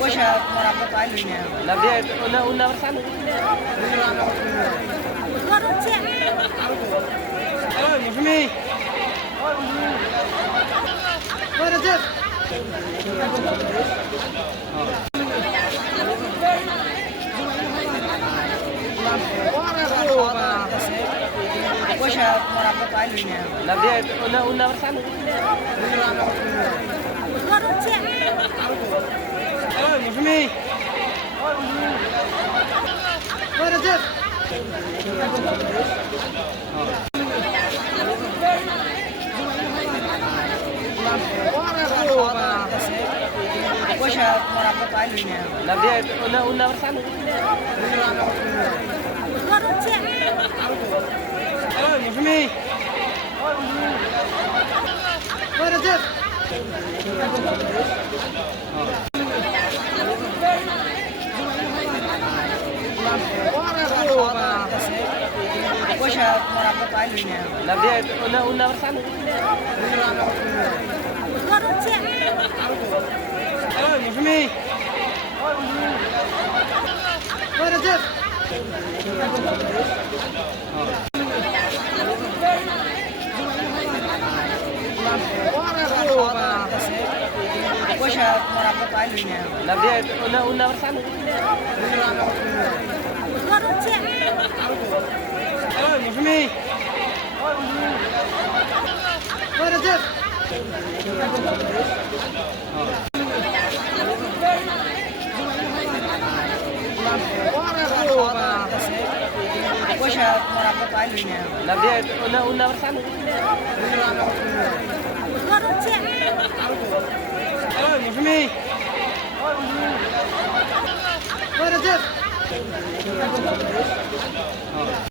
পয়সা তোমার আমরা পাইলই না লাভ দিয়ে উন্না আবার সামনে মৌসুমি পয়সা তোমার আমরা পাইলই না লাভ দিয়ে উন্না আবার সামনে মৌসুমি পয়সা তোমার আমরা পাইলই না লাভ দিয়ে উন্না আবার সামনে মৌসুমি পয়সা তোমার আমরা পাইলই না লাভ দিয়ে উন্না আবার সামনে মৌসুমি পয়সা তোমার আমরা পাইলই না লাভ দিয়ে উন্না আবার সামনে মৌসুমি পয়সা তোমার আমরা পাইলই না লাভ দিয়ে উন্না আবার সামনে মৌসুমি